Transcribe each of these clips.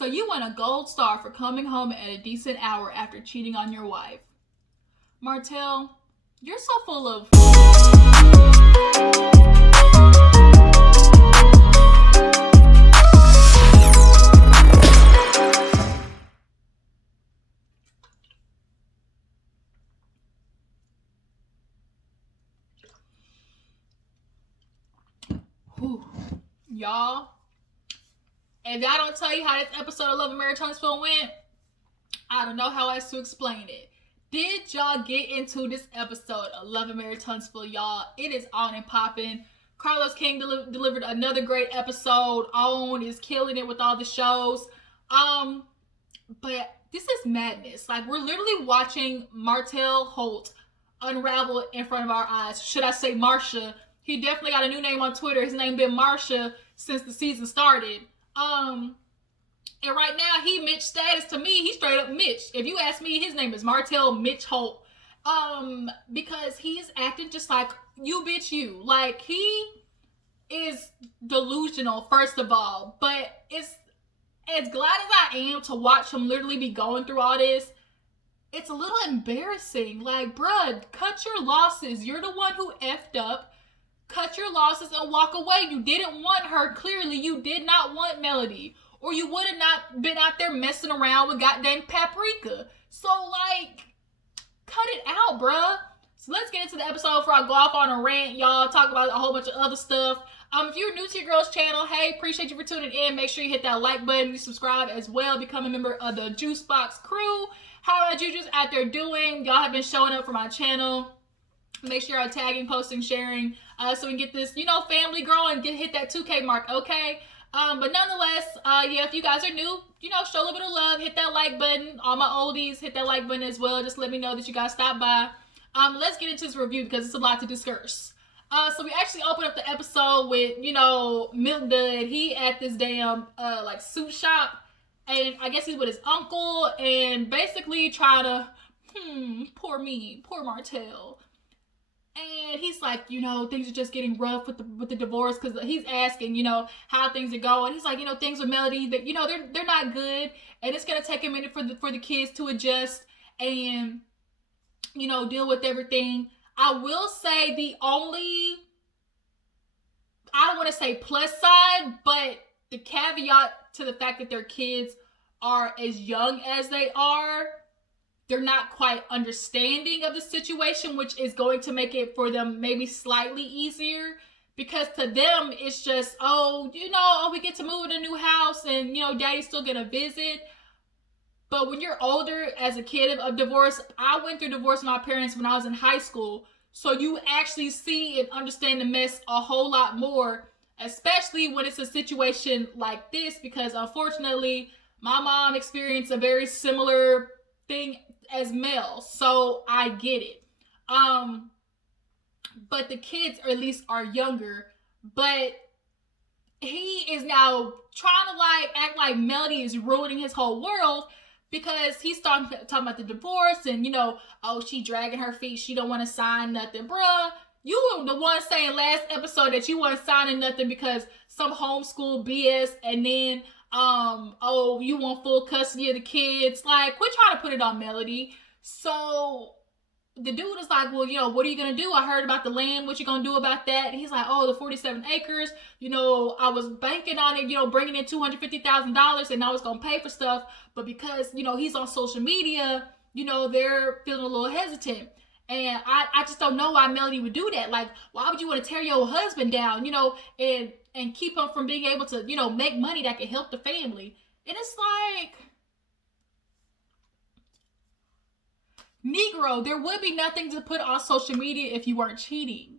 So you win a gold star for coming home at a decent hour after cheating on your wife. Martell, you're so full of... Whew. Y'all, if I don't tell you how this episode of Love and Marriage Huntsville went, I don't know how else to explain it. Did y'all get into this episode of Love and Marriage Huntsville, y'all? It is on and popping. Carlos King delivered another great episode. Owen is killing it with all the shows. But this is madness. Like, we're literally watching Martell Holt unravel in front of our eyes. Should I say Marsha? He definitely got a new name on Twitter. His name been Marsha since the season started. And right now, he Mitch status. To me, he straight up Mitch. If you ask me, his name is Martell Mitch Holt. Because he is acting just like you, bitch, you. Like, he is delusional, first of all. But it's as glad as I am to watch him literally be going through all this, it's a little embarrassing. Like, bruh, cut your losses. You're the one who effed up. Cut your losses and walk away. You didn't want her. Clearly, you did not want Melody. Or you would have not been out there messing around with goddamn Paprika. So, like, cut it out, bruh. So let's get into the episode before I go off on a rant, y'all. Talk about a whole bunch of other stuff. If you're new to your girl's channel, hey, appreciate you for tuning in. Make sure you hit that like button. You subscribe as well. Become a member of the Juice Box crew. How are you just out there doing? Y'all have been showing up for my channel. Make sure you're tagging, posting, sharing, so we can get this, family growing, hit that 2K mark, okay? But nonetheless, yeah, if you guys are new, show a little bit of love, hit that like button. All my oldies, hit that like button as well. Just let me know that you guys stopped by. Let's get into this review because it's a lot to discuss. So we actually open up the episode with, Milk Dud. He at this damn, suit shop. And I guess he's with his uncle and basically trying to, poor me, poor Martell. And he's like, things are just getting rough with the divorce because he's asking, how things are going. He's like, things with Melody that, they're not good, and it's gonna take a minute for the kids to adjust and, deal with everything. I will say the only, I don't want to say plus side, but the caveat to the fact that their kids are as young as they are, they're not quite understanding of the situation, which is going to make it for them maybe slightly easier, because to them it's just, we get to move in a new house and, daddy's still gonna visit. But when you're older, as a kid of divorce, I went through divorce with my parents when I was in high school, so you actually see and understand the mess a whole lot more, especially when it's a situation like this, because unfortunately my mom experienced a very similar thing as Mel, so I get it. But the kids, or at least, are younger. But he is now trying to act like Melody is ruining his whole world, because he's talking about the divorce and she dragging her feet, she don't want to sign nothing. Bruh, you were the one saying last episode that you weren't signing nothing because some homeschool BS, and then you want full custody of the kids. Like, quit trying to put it on Melody. So the dude is like, well, what are you gonna do? I heard about the land. What you gonna do about that? And he's like, the 47 acres. I was banking on it, bringing in $250,000, and I was gonna pay for stuff. But because he's on social media, they're feeling a little hesitant. And I just don't know why Melody would do that. Like, why would you want to tear your husband down, and keep him from being able to, make money that can help the family? And it's like, Negro, there would be nothing to put on social media if you weren't cheating.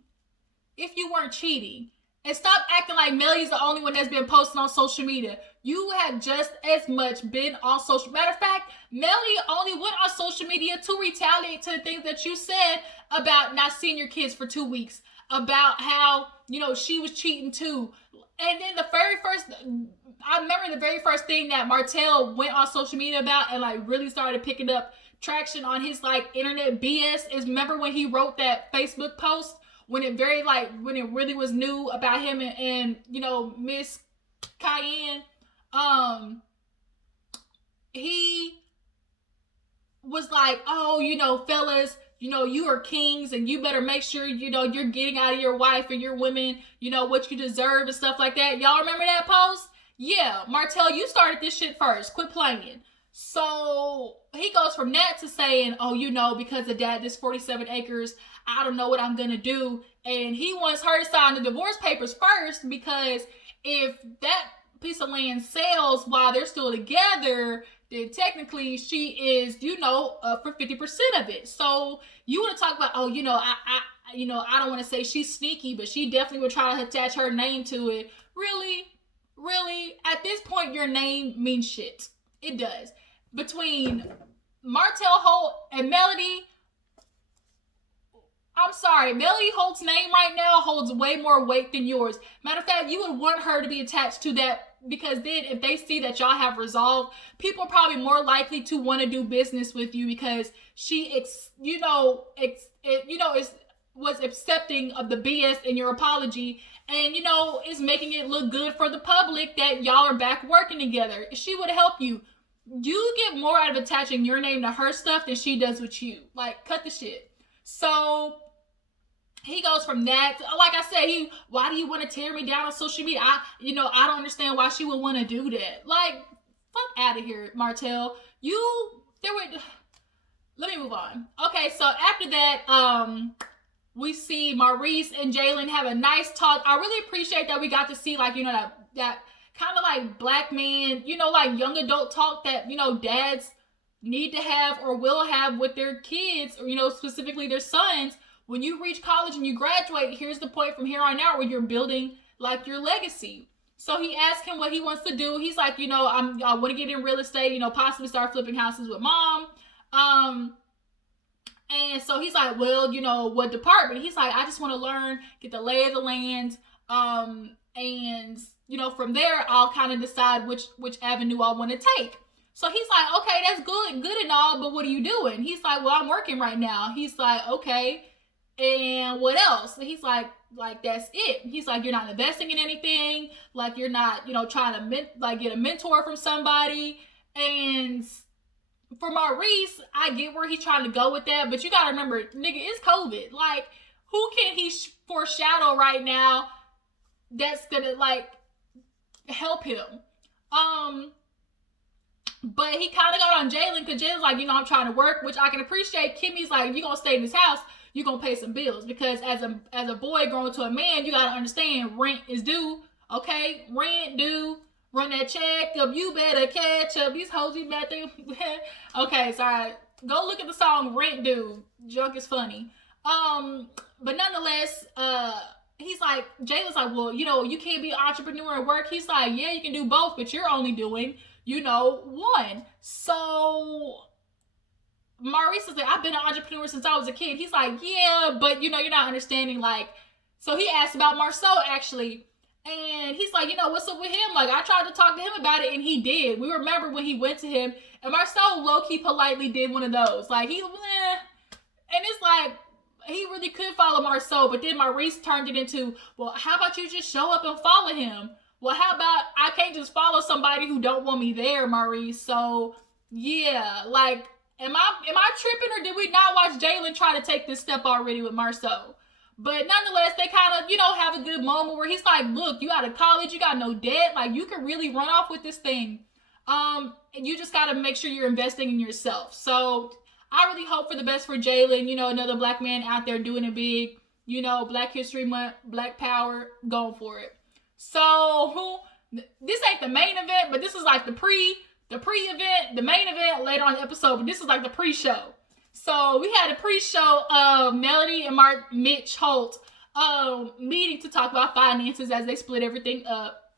And stop acting like Melody's the only one that's been posting on social media. You have just as much been on social. Matter of fact, Melody only went on social media to retaliate to the things that you said about not seeing your kids for 2 weeks, about how, she was cheating too. And then I remember the very first thing that Martell went on social media about and really started picking up traction on his internet BS is, remember when he wrote that Facebook post when it really was new about him and Miss Cayenne, he was like, oh, fellas, you are kings and you better make sure, you're getting out of your wife and your women, what you deserve and stuff like that. Y'all remember that post? Yeah, Martell, you started this shit first. Quit playing. So he goes from that to saying, oh, because of dad, this 47 acres, I don't know what I'm going to do. And he wants her to sign the divorce papers first, because if that piece of land sells while they're still together, then technically she is, up for 50% of it. So you want to talk about, I don't want to say she's sneaky, but she definitely would try to attach her name to it. Really? At this point, your name means shit. It does. Between Martell Holt and Melody, I'm sorry, Melody Holt's name right now holds way more weight than yours. Matter of fact, you would want her to be attached to that, because then if they see that y'all have resolved, people are probably more likely to want to do business with you, because she, was accepting of the BS in your apology, and is making it look good for the public that y'all are back working together. She would help you. You get more out of attaching your name to her stuff than she does with you. Like, cut the shit. So he goes from that. Like I said, why do you want to tear me down on social media? I don't understand why she would want to do that. Like, fuck out of here, Martell. Let me move on. Okay, so after that, we see Maurice and Jaylin have a nice talk. I really appreciate that we got to see, like, that kind of like black man, like young adult talk that, dads need to have or will have with their kids, or, specifically their sons. When you reach college and you graduate, here's the point from here on out where you're building, like, your legacy. So he asked him what he wants to do. He's like, I want to get in real estate, possibly start flipping houses with mom. And so he's like, well, what department? He's like, I just want to learn, get the lay of the land. And, from there, I'll kind of decide which avenue I want to take. So he's like, okay, that's good and all, but what are you doing? He's like, well, I'm working right now. He's like, okay, and what else? He's like, that's it. He's like, you're not investing in anything. Like, you're not, trying to get a mentor from somebody. And for Maurice, I get where he's trying to go with that, but you gotta remember, nigga, it's COVID. Like, who can he foreshadow right now that's gonna, like, help him? But he kind of got on Jaylin, because Jaylin's like, I'm trying to work, which I can appreciate. Kimmy's like, you gonna stay in this house, you gonna pay some bills, because as a boy growing to a man, you gotta understand rent is due. Okay, rent due. Run that check up, you better catch up. These hoes be better. Okay, sorry. Go look at the song Rent Due. Junk is funny. But nonetheless, he's like, Jaylin's like, well, you can't be an entrepreneur at work. He's like, yeah, you can do both, but you're only doing, one. So Maurice is like, I've been an entrepreneur since I was a kid. He's like, yeah, but you're not understanding, like, so he asked about Marceau actually. And he's like, what's up with him? Like, I tried to talk to him about it, and he did. We remember when he went to him, and Marceau low-key politely did one of those. Like, and it's like, he really could follow Marceau, but then Maurice turned it into, well, how about you just show up and follow him? Well, how about I can't just follow somebody who don't want me there, Maurice? So, yeah, like, am I tripping, or did we not watch Jaylin try to take this step already with Marceau? But nonetheless, they kind of, have a good moment where he's like, look, you out of college, you got no debt, like, you can really run off with this thing. And you just got to make sure you're investing in yourself. So I really hope for the best for Jaylin, another black man out there doing it big, Black History Month, Black Power, going for it. So this ain't the main event, but this is like the pre-event, the main event later on in the episode, but this is like the pre-show. So we had a pre-show of Melody and Mitch Holt meeting to talk about finances as they split everything up.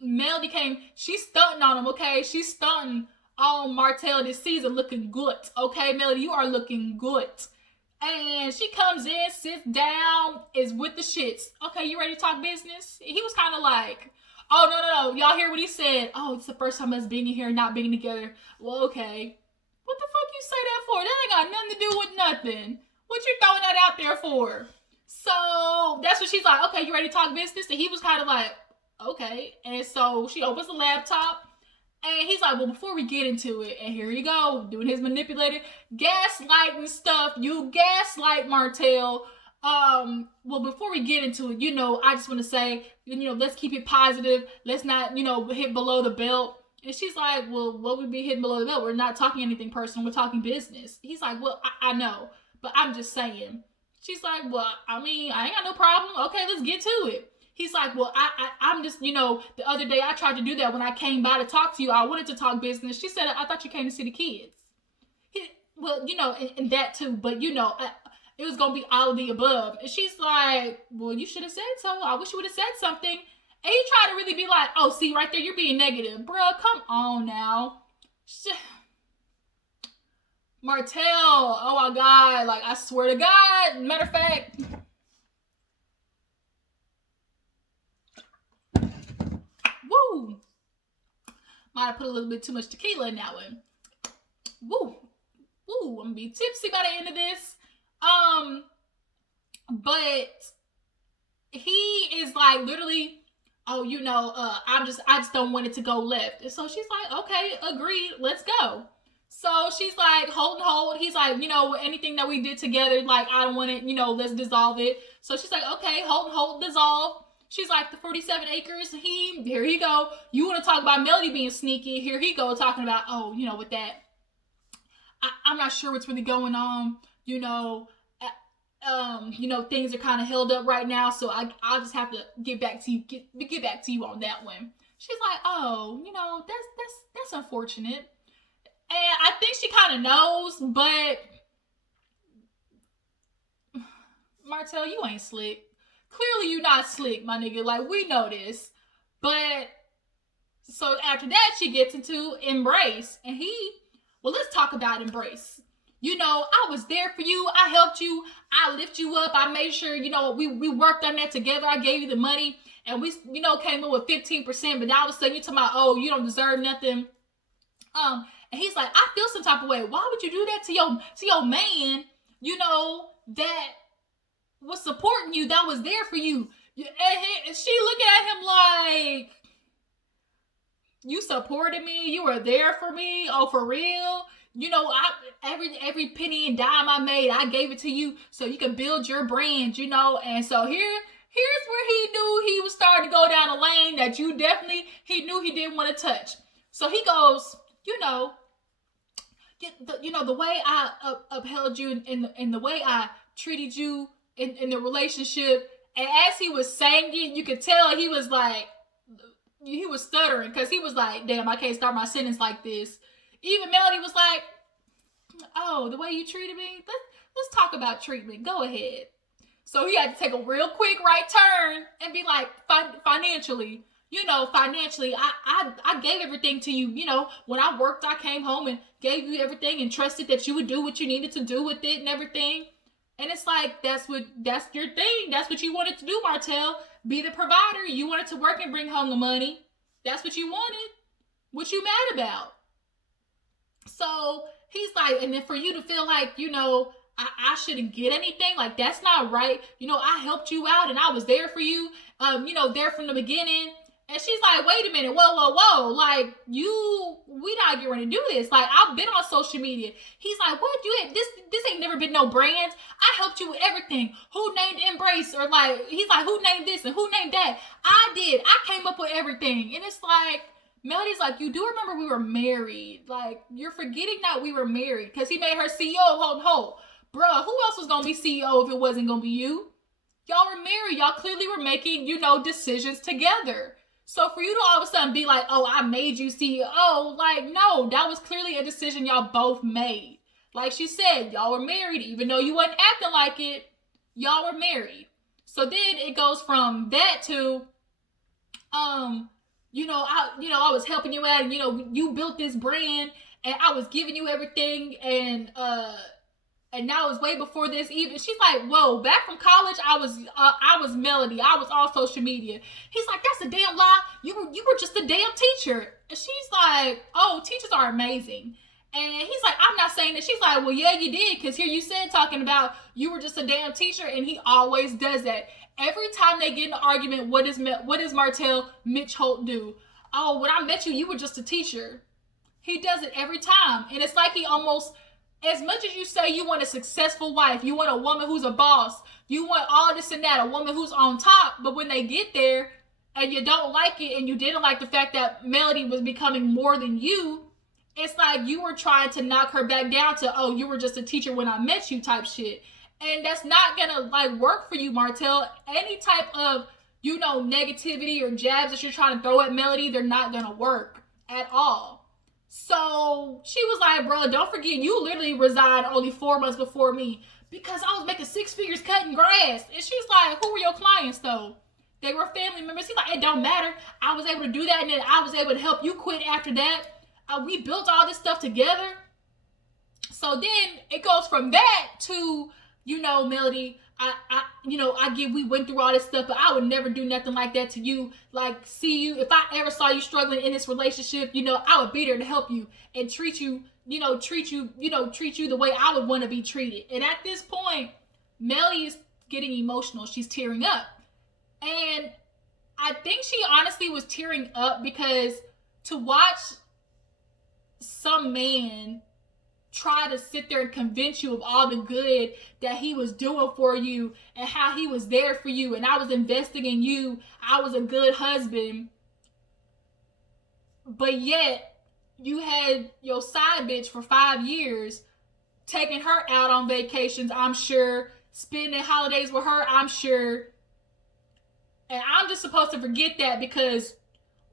Melody came, she's stunting on him, okay? She's stunting on Martell this season, looking good, okay? Melody, you are looking good. And she comes in, sits down, is with the shits. Okay, you ready to talk business? He was kind of like, oh, no. Y'all hear what he said? Oh, it's the first time us being in here and not being together. Well, okay. What the fuck you say that for? That ain't got nothing to do with nothing. What you throwing that out there for? So that's what she's like, okay, you ready to talk business? And he was kind of like, okay. And so she opens the laptop And he's like, well, before we get into it, and here you go, doing his manipulated gaslighting stuff. You gaslight Martell. Well, before we get into it, I just want to say, let's keep it positive. Let's not, hit below the belt. And she's like, well, what would be hitting below the belt? We're not talking anything personal. We're talking business. He's like, well, I know, but I'm just saying. She's like, well, I ain't got no problem. Okay, let's get to it. He's like, well, I'm just, the other day I tried to do that when I came by to talk to you. I wanted to talk business. She said, I thought you came to see the kids. And that too, but, it was going to be all of the above. And she's like, well, you should have said so. I wish you would have said something. And he tried to really be like, oh, see, right there, you're being negative. Bruh, come on now. Martell, oh my God. Like, I swear to God. Matter of fact. Woo. Might have put a little bit too much tequila in that one. Woo. Woo. I'm going to be tipsy by the end of this. But he is like literally, oh, I just don't want it to go left. And so she's like, okay, agreed, let's go. So she's like, hold. He's like, anything that we did together, like, I don't want it, let's dissolve it. So she's like, okay, hold, dissolve. She's like, the 47 acres, here he go. You want to talk about Melody being sneaky? Here he go, talking about, with that. I'm not sure what's really going on, things are kind of held up right now, so I'll just have to get back to you on that one. She's like, oh, that's unfortunate. And I think she kind of knows, but Martell, you ain't slick. Clearly you not slick, my nigga. Like, we know this. But so after that, she gets into Embrace, and let's talk about Embrace. I was there for you. I helped you. I lift you up. I made sure, we worked on that together. I gave you the money, and we, came in with 15%, but now all of a sudden you're talking about, oh, you don't deserve nothing. And he's like, I feel some type of way. Why would you do that to your man, that was supporting you, that was there for you? And she looking at him like, you supported me? You were there for me? Oh, for real? Every penny and dime I made, I gave it to you so you can build your brand, And so here's where he knew he was starting to go down a lane that he knew he didn't want to touch. So he goes, the way I upheld you and the way I treated you in the relationship. And as he was saying it, you could tell he was like, he was stuttering because he was like, damn, I can't start my sentence like this. Even Melody was like, oh, the way you treated me? Let's talk about treatment. Go ahead. So he had to take a real quick right turn and be like, financially, I gave everything to you. When I worked, I came home and gave you everything and trusted that you would do what you needed to do with it and everything. And it's like, that's your thing. That's what you wanted to do, Martell. Be the provider. You wanted to work and bring home the money. That's what you wanted. What you mad about? So he's like, and then for you to feel like, I shouldn't get anything, like, that's not right. I helped you out and I was there for you, there from the beginning. And she's like, wait a minute, whoa. Like, we not getting ready to do this. Like, I've been on social media. He's like, what? This ain't never been no brands. I helped you with everything. Who named Embrace? Or like, he's like, who named this and who named that? I did. I came up with everything. And it's like, Melody's like, you do remember we were married. Like, you're forgetting that we were married. Because he made her CEO of Holt. Bruh, who else was going to be CEO if it wasn't going to be you? Y'all were married. Y'all clearly were making, decisions together. So for you to all of a sudden be like, oh, I made you CEO. Like, no, that was clearly a decision y'all both made. Like she said, y'all were married. Even though you wasn't acting like it, y'all were married. So then it goes from that to, I was helping you out, and you built this brand, and I was giving you everything, and now it's way before this even. She's like, whoa, back from college, I was Melody. I was on social media. He's like, that's a damn lie. You were just a damn teacher. And she's like, oh, teachers are amazing. And he's like, I'm not saying that. She's like, well, yeah, you did, because here you said talking about you were just a damn teacher, and he always does that. Every time they get in an argument, what does Martell Mitch Holt do? oh, when I met you, you were just a teacher. He does it every time. And it's like he almost, as much as you say you want a successful wife, you want a woman who's a boss, you want all this and that, a woman who's on top, but when they get there and you don't like it and you didn't like the fact that Melody was becoming more than you, it's like you were trying to knock her back down to, oh, you were just a teacher when I met you type shit. And that's not gonna like work for you, Martell. Any type of, you know, negativity or jabs that you're trying to throw at Melody, they're not gonna work at all. So she was like, bro, don't forget, you literally resigned only 4 months before me because I was making 6 figures cutting grass. And she's like, who were your clients though? They were family members. He's like, it don't matter. I was able to do that, and then I was able to help you quit after that. We built all this stuff together. So then it goes from that to, you know, Melody, we went through all this stuff, but I would never do nothing like that to you. Like, see you, if I ever saw you struggling in this relationship, you know, I would be there to help you and treat you the way I would want to be treated. And at this point, Melody is getting emotional. She's tearing up. And I think she honestly was tearing up because to watch some man try to sit there and convince you of all the good that he was doing for you and how he was there for you and I was investing in you, I was a good husband, but yet you had your side bitch for 5 years, taking her out on vacations, I'm sure, spending holidays with her, I'm sure, and I'm just supposed to forget that because,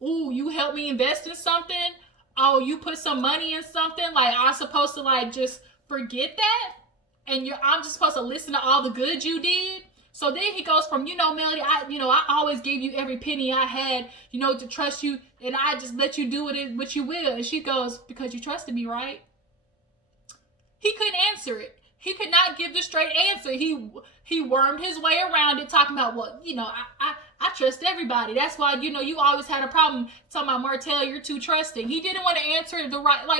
ooh, you helped me invest in something? Oh, you put some money in something? Like, I'm supposed to, like, just forget that? And I'm just supposed to listen to all the good you did? So then he goes from, you know, Melody, I always gave you every penny I had, you know, to trust you, and I just let you do what you will. And she goes, because you trusted me, right? He couldn't answer it. He could not give the straight answer. He wormed his way around it, talking about, well, you know, I trust everybody. That's why, you know, you always had a problem talking about, Martell, you're too trusting. He didn't want to answer it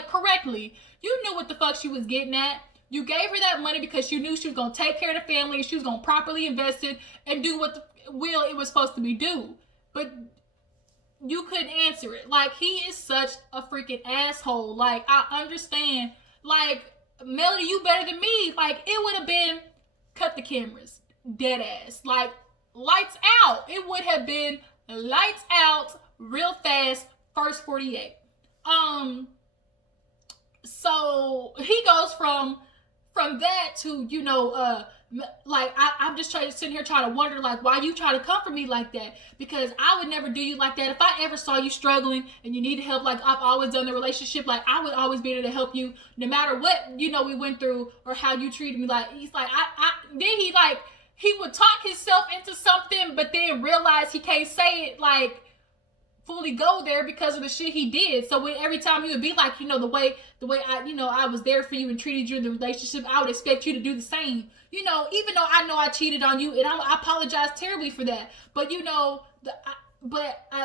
correctly. You knew what the fuck she was getting at. You gave her that money because you knew she was going to take care of the family, and she was going to properly invest it and do what the will it was supposed to be do. But you couldn't answer it. Like, he is such a freaking asshole. Like, I understand. Like, Melody, you better than me. Like, it would have been cut the cameras. Dead ass. Like, lights out. It would have been lights out real fast. First 48. So he goes from that to, you know, like, I'm just sitting here trying to wonder, like, why you try to comfort me like that? Because I would never do you like that. If I ever saw you struggling and you needed help, like I've always done the relationship, like I would always be there to help you, no matter what, you know, we went through or how you treated me. Like, he's like, then he would talk himself into something, but then realize he can't say it, like, fully go there because of the shit he did. So every time he would be like, you know, the way I, you know, I was there for you and treated you in the relationship, I would expect you to do the same. You know, even though I know I cheated on you, and I apologize terribly for that. But you know,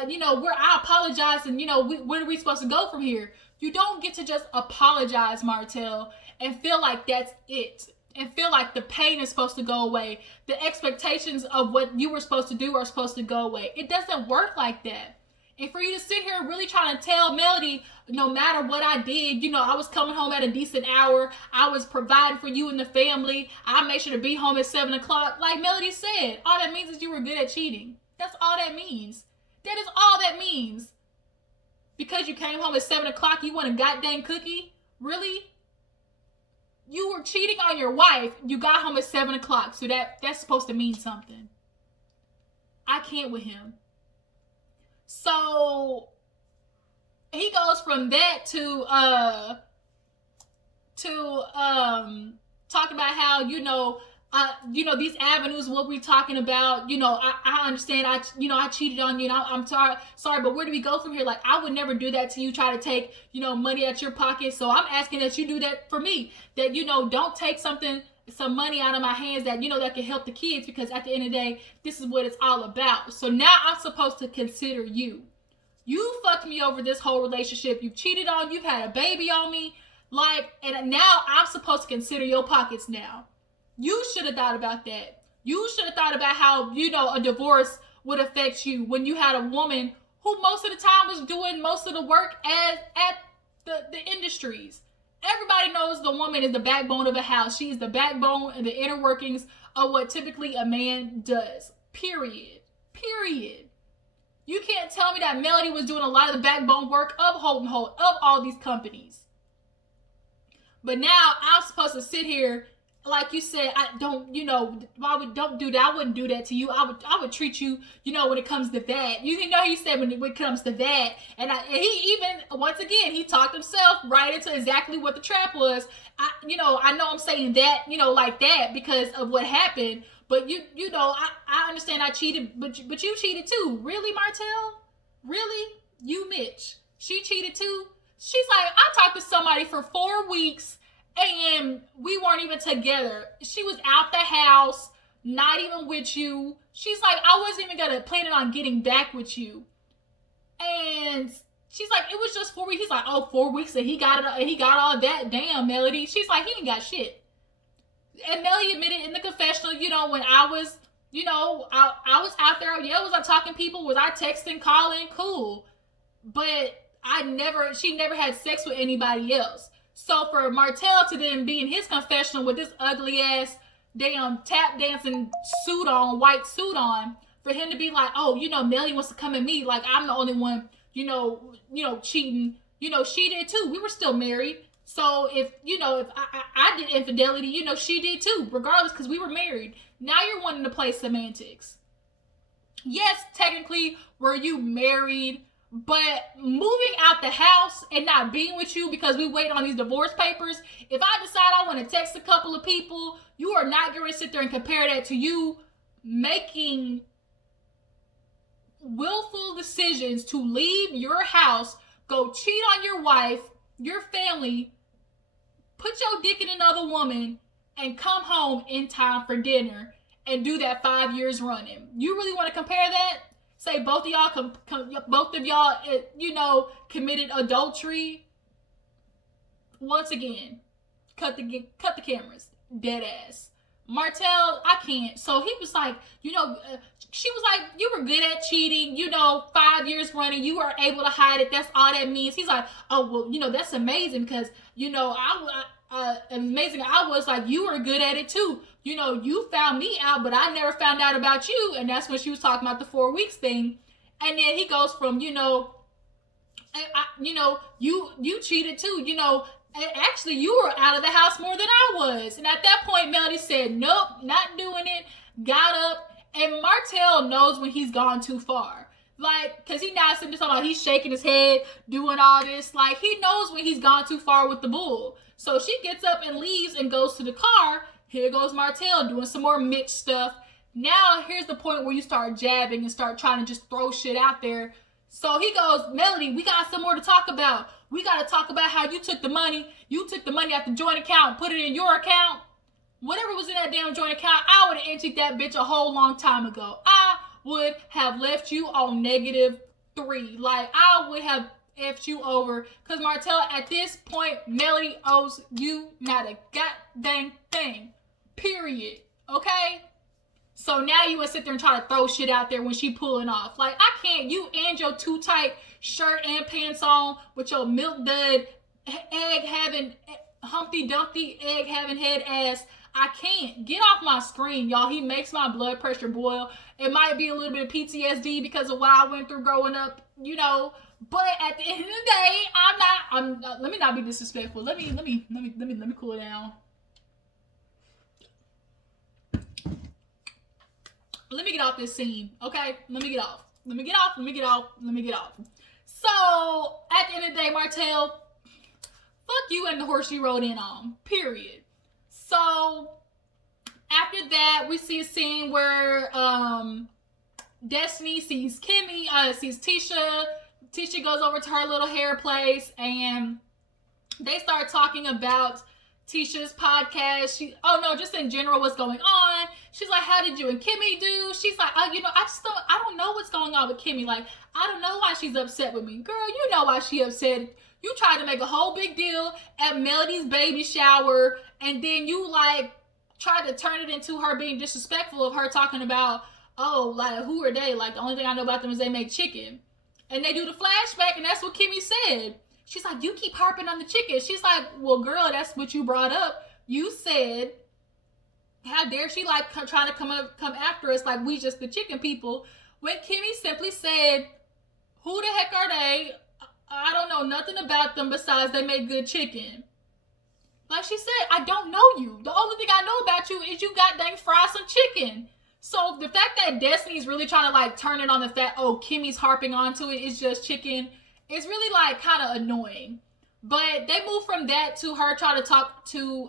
you know, where I apologize, and you know, where are we supposed to go from here? You don't get to just apologize, Martell, and feel like that's it. And feel like the pain is supposed to go away. The expectations of what you were supposed to do are supposed to go away. It doesn't work like that. And for you to sit here really trying to tell Melody, no matter what I did, you know, I was coming home at a decent hour. I was providing for you and the family. I made sure to be home at 7 o'clock. Like Melody said, all that means is you were good at cheating. That's all that means. That is all that means. Because you came home at 7 o'clock, you want a goddamn cookie? Really? You were cheating on your wife. You got home at 7 o'clock. So that's supposed to mean something. I can't with him. So he goes from that to talking about how, you know, these avenues, what we're talking about, you know, I understand, I cheated on you, and I'm sorry, but where do we go from here? Like, I would never do that to you, try to take, you know, money out your pocket. So I'm asking that you do that for me, that, you know, don't take some money out of my hands that, you know, that can help the kids, because at the end of the day, this is what it's all about. So now I'm supposed to consider you. You fucked me over this whole relationship. You've cheated on, you've had a baby on me, like, and now I'm supposed to consider your pockets now. You should have thought about that. You should have thought about how, you know, a divorce would affect you when you had a woman who most of the time was doing most of the work at the industries. Everybody knows the woman is the backbone of a house. She is the backbone and the inner workings of what typically a man does. Period. Period. You can't tell me that Melody was doing a lot of the backbone work of Holt & Holt, of all these companies. But now I'm supposed to sit here, like you said, I don't, don't do that. I wouldn't do that to you. I would treat you, when it comes to that. You know, he said when it comes to that. And he even, once again, he talked himself right into exactly what the trap was. I know I'm saying that, like that because of what happened. But I understand I cheated, but you cheated too. Really, Martell? Really? You, Mitch? She cheated too? She's like, I talked to somebody for 4 weeks and we weren't even together. She was out the house, not even with you. She's like, I wasn't even planning on getting back with you. And she's like, it was just 4 weeks. He's like, oh, 4 weeks and he got all that. Damn, Melody. She's like, he ain't got shit. And Melody admitted in the confessional, when I was, I was out there, was I talking to people? Was I texting, calling? Cool. But she never had sex with anybody else. So for Martell to then be in his confessional with this ugly ass damn tap dancing white suit on, for him to be like, oh, Melody wants to come at me like I'm the only one, cheating. She did too. We were still married. So if I did infidelity, she did too, regardless, because we were married. Now you're wanting to play semantics. Yes, technically, were you married? But moving out the house and not being with you because we wait on these divorce papers, if I decide I want to text a couple of people, you are not going to sit there and compare that to you making willful decisions to leave your house, go cheat on your wife, your family, put your dick in another woman, and come home in time for dinner and do that 5 years running. You really want to compare that? Say both of y'all, committed adultery. Once again, cut the cameras. Dead ass. Martell, I can't. So he was like, she was like, you were good at cheating, 5 years running, you were able to hide it. That's all that means. He's like, oh, well, that's amazing because, amazing. I was like, you were good at it too. You found me out, but I never found out about you. And that's when she was talking about the 4 weeks thing. And then he goes from, you cheated too, and actually you were out of the house more than I was. And at that point, Melody said, nope, not doing it. Got up. And Martell knows when he's gone too far. Like, because he now sitting there talking about he's shaking his head, doing all this. Like, he knows when he's gone too far with the bull. So she gets up and leaves and goes to the car. Here goes Martell doing some more Mitch stuff. Now, here's the point where you start jabbing and start trying to just throw shit out there. So he goes, Melody, we got some more to talk about. We got to talk about how you took the money. You took the money out the joint account and put it in your account. Whatever was in that damn joint account, I would have emptied that bitch a whole long time ago. I would have left you on -3. Like, I would have effed you over. Because Martell, at this point, Melody owes you not a goddamn thing. Period. Okay? So now you would sit there and try to throw shit out there when she pulling off. Like, I can't. You and your too tight shirt and pants on with your milk dud, egg-having, Humpty Dumpty, egg-having head ass. I can't. Get off my screen, y'all. He makes my blood pressure boil. It might be a little bit of PTSD because of what I went through growing up, But at the end of the day, I'm not. Let me not be disrespectful. Let me cool it down. Let me get off this scene, okay? Let me get off. So, at the end of the day, Martell, fuck you and the horse you rode in on. Period. So, after that, we see a scene where Destiny sees Kimmi, sees Tisha. Tisha goes over to her little hair place, and they start talking about Tisha's podcast. Just in general, what's going on. She's like, how did you and Kimmi do? She's like, I don't know what's going on with Kimmi. Like, I don't know why she's upset with me. Girl, you know why she upset. You tried to make a whole big deal at Melody's baby shower, and then you, tried to turn it into her being disrespectful of her talking about, who are they? Like, the only thing I know about them is they make chicken. And they do the flashback, and that's what Kimmi said. She's like, you keep harping on the chicken. She's like, well, girl, that's what you brought up. You said, how dare she like trying to come after us like we just the chicken people. When Kimmi simply said, who the heck are they? I don't know nothing about them besides they make good chicken. Like she said, I don't know you. The only thing I know about you is you got dang fry some chicken. So the fact that Destiny's really trying to like turn it on the fact, oh, Kimmy's harping onto it, it's just chicken, it's really like kind of annoying. But they moved from that to her trying to talk to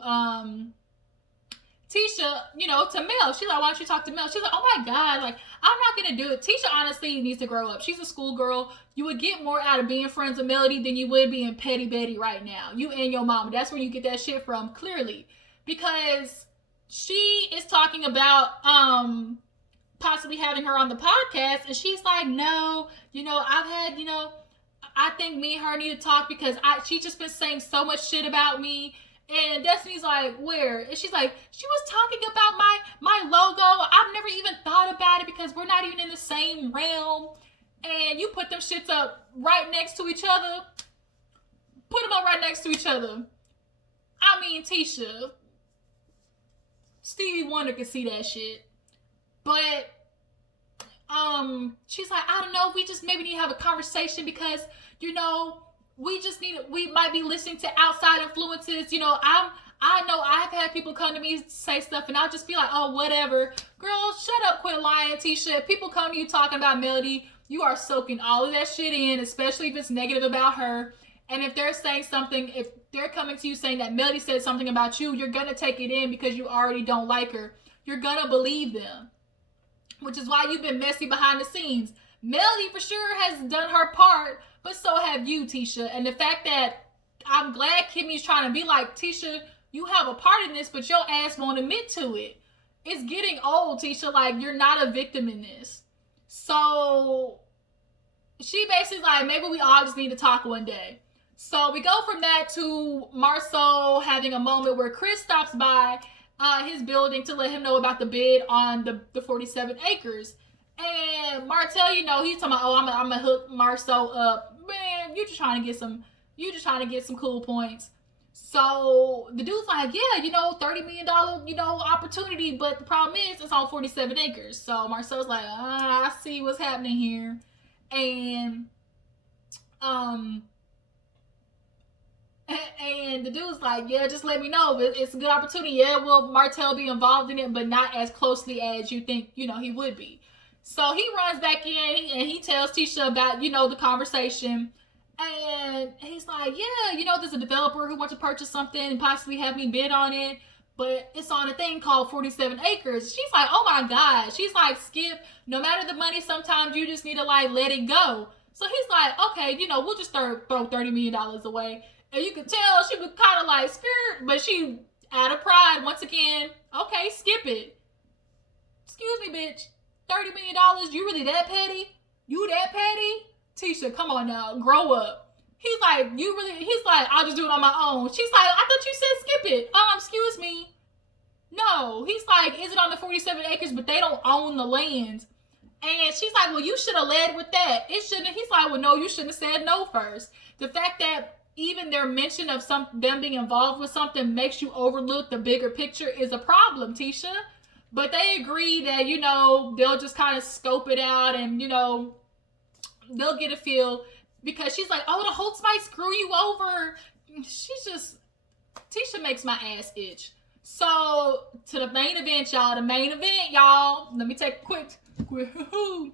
Tisha, you know, to Mel. She's like, why don't you talk to Mel? She's like, oh my God, like, I'm not going to do it. Tisha honestly needs to grow up. She's a schoolgirl. You would get more out of being friends with Melody than you would being petty Betty right now. You and your mama. That's where you get that shit from, clearly. Because she is talking about possibly having her on the podcast. And she's like, no, you know, I've had, you know, I think me and her need to talk because she's just been saying so much shit about me. And Destiny's like, where? And she's like, she was talking about my logo. I've never even thought about it because we're not even in the same realm. And you put them shits up right next to each other. Put them up right next to each other. I mean, Tisha, Stevie Wonder could see that shit. But she's like, I don't know, we just maybe need to have a conversation because, you know, we might be listening to outside influences. You know, I know I've had people come to me say stuff and I'll just be like, oh, whatever. Girl, shut up, quit lying, Tisha. If people come to you talking about Melody, you are soaking all of that shit in, especially if it's negative about her. And if they're saying something, if they're coming to you saying that Melody said something about you, you're going to take it in because you already don't like her. You're going to believe them. Which is why you've been messy behind the scenes. Melody for sure has done her part, but so have you, Tisha. And the fact that I'm glad Kimmy's trying to be like, Tisha, you have a part in this, but your ass won't admit to it. It's getting old, Tisha. Like, you're not a victim in this. So she basically like, maybe we all just need to talk one day. So we go from that to Marceau having a moment where Chris stops by his building to let him know about the bid on the 47 acres. And Martell, you know, he's talking about, oh, I'm gonna hook Marceau up. Man, you're just trying to get some cool points. So the dude's like, yeah, you know, $30 million, you know, opportunity, but the problem is it's on 47 acres. So Marcel's like, I see what's happening here. And the dude's like, yeah, just let me know. It's a good opportunity. Yeah, will Martell be involved in it, but not as closely as you think, you know, he would be. So he runs back in and he tells Tisha about, you know, the conversation. And he's like, yeah, you know, there's a developer who wants to purchase something and possibly have me bid on it, but it's on a thing called 47 acres. She's like, oh my God. She's like, Skip, no matter the money, sometimes you just need to like let it go. So he's like, okay, you know, we'll just throw $30 million away. And you could tell she was kind of like scared, but she, out of pride, once again, okay, skip it. Excuse me, bitch. $30 million? You really that petty? You that petty? Tisha, come on now, grow up. He's like, I'll just do it on my own. She's like, I thought you said skip it. Excuse me. No. He's like, is it on the 47 acres, but they don't own the land. And she's like, well, you should have led with that. It shouldn't. He's like, well, no, you shouldn't have said no first. The fact that even their mention of them being involved with something makes you overlook the bigger picture is a problem, Tisha. But they agree that, you know, they'll just kind of scope it out and, you know, they'll get a feel. Because she's like, oh, the Holts might screw you over. Tisha makes my ass itch. So, to the main event, y'all. The main event, y'all. Let me take a quick. The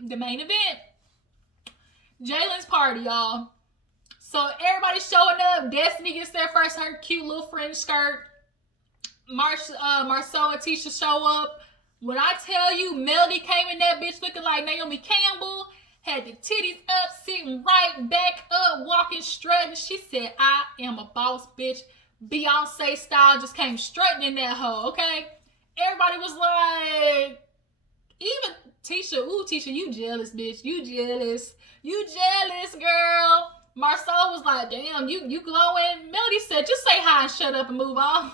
main event. Jaylin's party, y'all. So everybody's showing up. Destiny gets there first, her cute little fringe skirt. Marceau and Tisha show up. When I tell you, Melody came in that bitch looking like Naomi Campbell, had the titties up, sitting right back up, walking straight. And she said, I am a boss, bitch. Beyonce style, just came straight in that hoe, okay? Everybody was like, even Tisha, ooh, Tisha, you jealous, bitch. You jealous. You jealous, girl. Marceau was like, damn, you glowing. Melody said, just say hi and shut up and move on.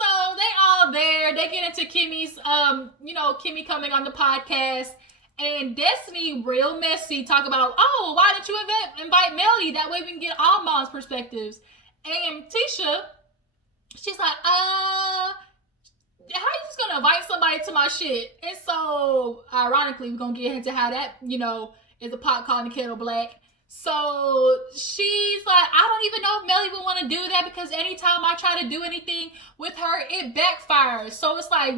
So they all there. They get into Kimmi's, Kimmi coming on the podcast. And Destiny, real messy, talk about, oh, why didn't you invite Melly? That way we can get all mom's perspectives. And Tisha, she's like, how you just gonna invite somebody to my shit? And so, ironically, we're gonna get into how that, is a pot calling the kettle black. So she's like, I don't even know if Melly would want to do that because anytime I try to do anything with her, it backfires. So it's like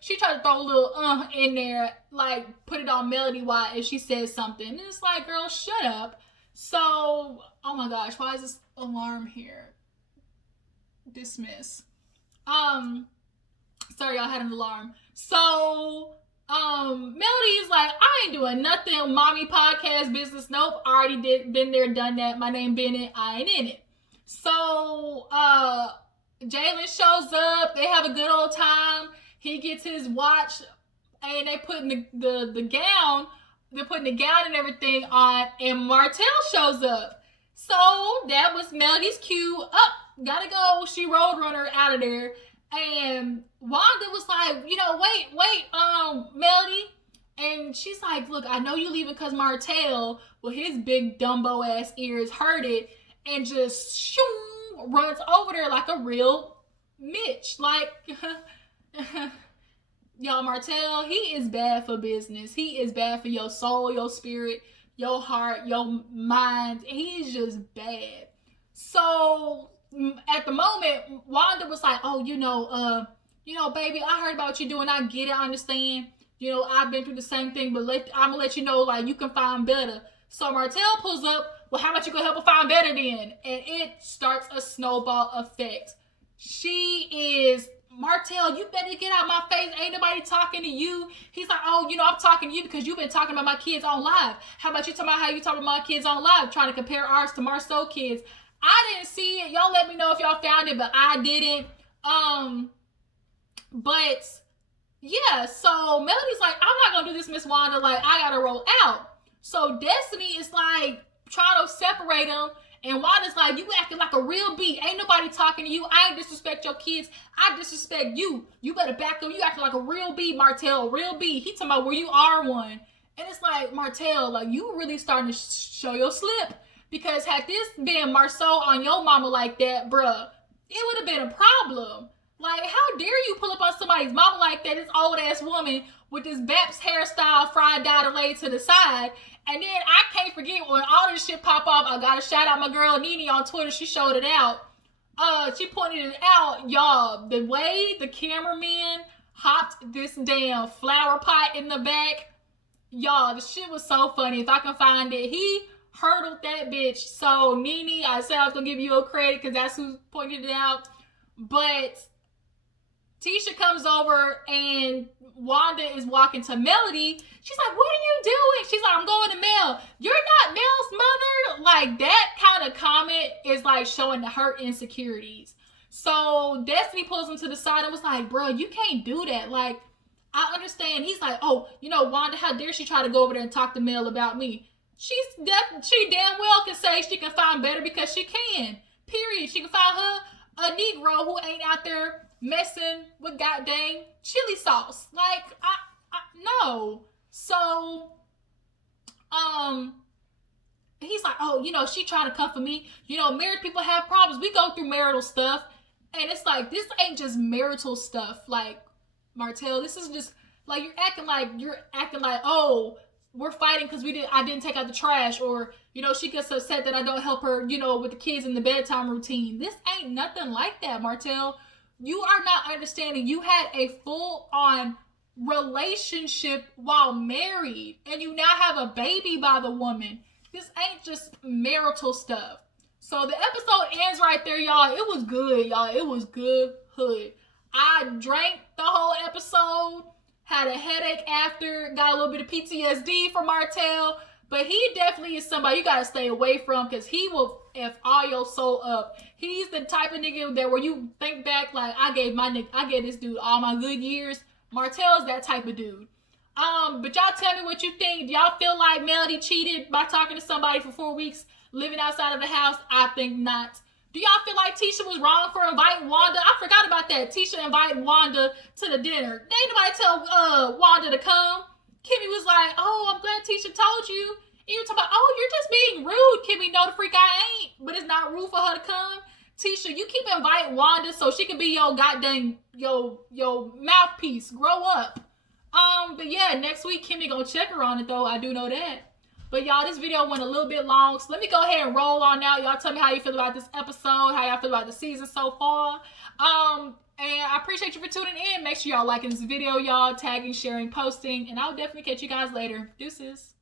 she tried to throw a little in there, like put it on Melody if she says something. And it's like, girl, shut up. So, oh my gosh, why is this alarm here? Dismiss. Sorry, y'all had an alarm. So Melody is like, I ain't doing nothing mommy podcast business. Nope, already been there, done that. My name Bennett, I ain't in it. So Jaylin shows up. They have a good old time. He gets his watch, and they putting the gown. They're putting the gown and everything on, and Martell shows up. So that was Melody's cue. Gotta go. She roadrunner out of there. And Wanda was like, wait, Melody. And she's like, look, I know you leaving because Martell, with his big Dumbo ass ears, heard it and just runs over there like a real Mitch. Like, y'all, Martell, he is bad for business. He is bad for your soul, your spirit, your heart, your mind. He's just bad. So at the moment, Wanda was like, oh, baby, I heard about what you're doing. I get it. I understand. I've been through the same thing, but I'm going to let you know, like, you can find better. So Martell pulls up, well, how about you go help her find better then? And it starts a snowball effect. Martell, you better get out my face. Ain't nobody talking to you. He's like, oh, I'm talking to you because you've been talking about my kids on live. How about you talking about how you talking about my kids on live, trying to compare ours to Marceau kids? I didn't see it. Y'all let me know if y'all found it, but I didn't. But yeah, so Melody's like, I'm not gonna do this, Miss Wanda. Like, I gotta roll out. So Destiny is like trying to separate them, and Wanda's like, you acting like a real B. Ain't nobody talking to you. I ain't disrespect your kids. I disrespect you. You better back up. You acting like a real B, Martell. Real B. He talking about where you are one. And it's like, Martell, like, you really starting to show your slip. Because had this been Marceau on your mama like that, bruh, it would have been a problem. Like, how dare you pull up on somebody's mama like that, this old-ass woman with this Baps hairstyle, fried dye laid to the side. And then I can't forget when all this shit pop off, I gotta shout out my girl Nene on Twitter. She showed it out. She pointed it out, y'all. The way the cameraman hopped this damn flower pot in the back, y'all, the shit was so funny. If I can find it, he hurdled that bitch. So Nene, I said I was gonna give you a credit because that's who pointed it out. But Tisha comes over and Wanda is walking to Melody. She's like, what are you doing? She's like, I'm going to Mel. You're not Mel's mother. Like, that kind of comment is like showing her insecurities. So Destiny pulls him to the side and was like, bro, you can't do that. Like, I understand. He's like, oh, Wanda, how dare she try to go over there and talk to Mel about me? She damn well can say she can find better because she can. Period. She can find her a Negro who ain't out there messing with goddamn chili sauce. Like, I no. So, he's like, oh, she trying to come for me. Married people have problems. We go through marital stuff. And it's like, this ain't just marital stuff. Like, Martell, this is just, like, you're acting like, oh, we're fighting because I didn't take out the trash, or she gets upset that I don't help her with the kids in the bedtime routine. This ain't nothing like that, Martell. You are not understanding. You had a full-on relationship while married, and you now have a baby by the woman. This ain't just marital stuff. So the episode ends right there, y'all. It was good, y'all. It was good hood. I drank the whole episode. Had a headache after, got a little bit of PTSD from Martell, but he definitely is somebody you gotta stay away from because he will F all your soul up. He's the type of nigga that where you think back like, I gave this dude all my good years. Martell's that type of dude. But y'all tell me what you think. Do y'all feel like Melody cheated by talking to somebody for 4 weeks, living outside of the house? I think not. Do y'all feel like Tisha was wrong for inviting Wanda? I forgot about that. Tisha invited Wanda to the dinner. Ain't nobody tell Wanda to come. Kimmi was like, oh, I'm glad Tisha told you. And you talking about, oh, you're just being rude, Kimmi. No, the freak I ain't. But it's not rude for her to come. Tisha, you keep inviting Wanda so she can be your goddamn, your mouthpiece. Grow up. But yeah, next week, Kimmi gonna check her on it, though. I do know that. But y'all, this video went a little bit long, so let me go ahead and roll on out. Y'all tell me how you feel about this episode, how y'all feel about the season so far. And I appreciate you for tuning in. Make sure y'all liking this video, y'all, tagging, sharing, posting, and I'll definitely catch you guys later. Deuces.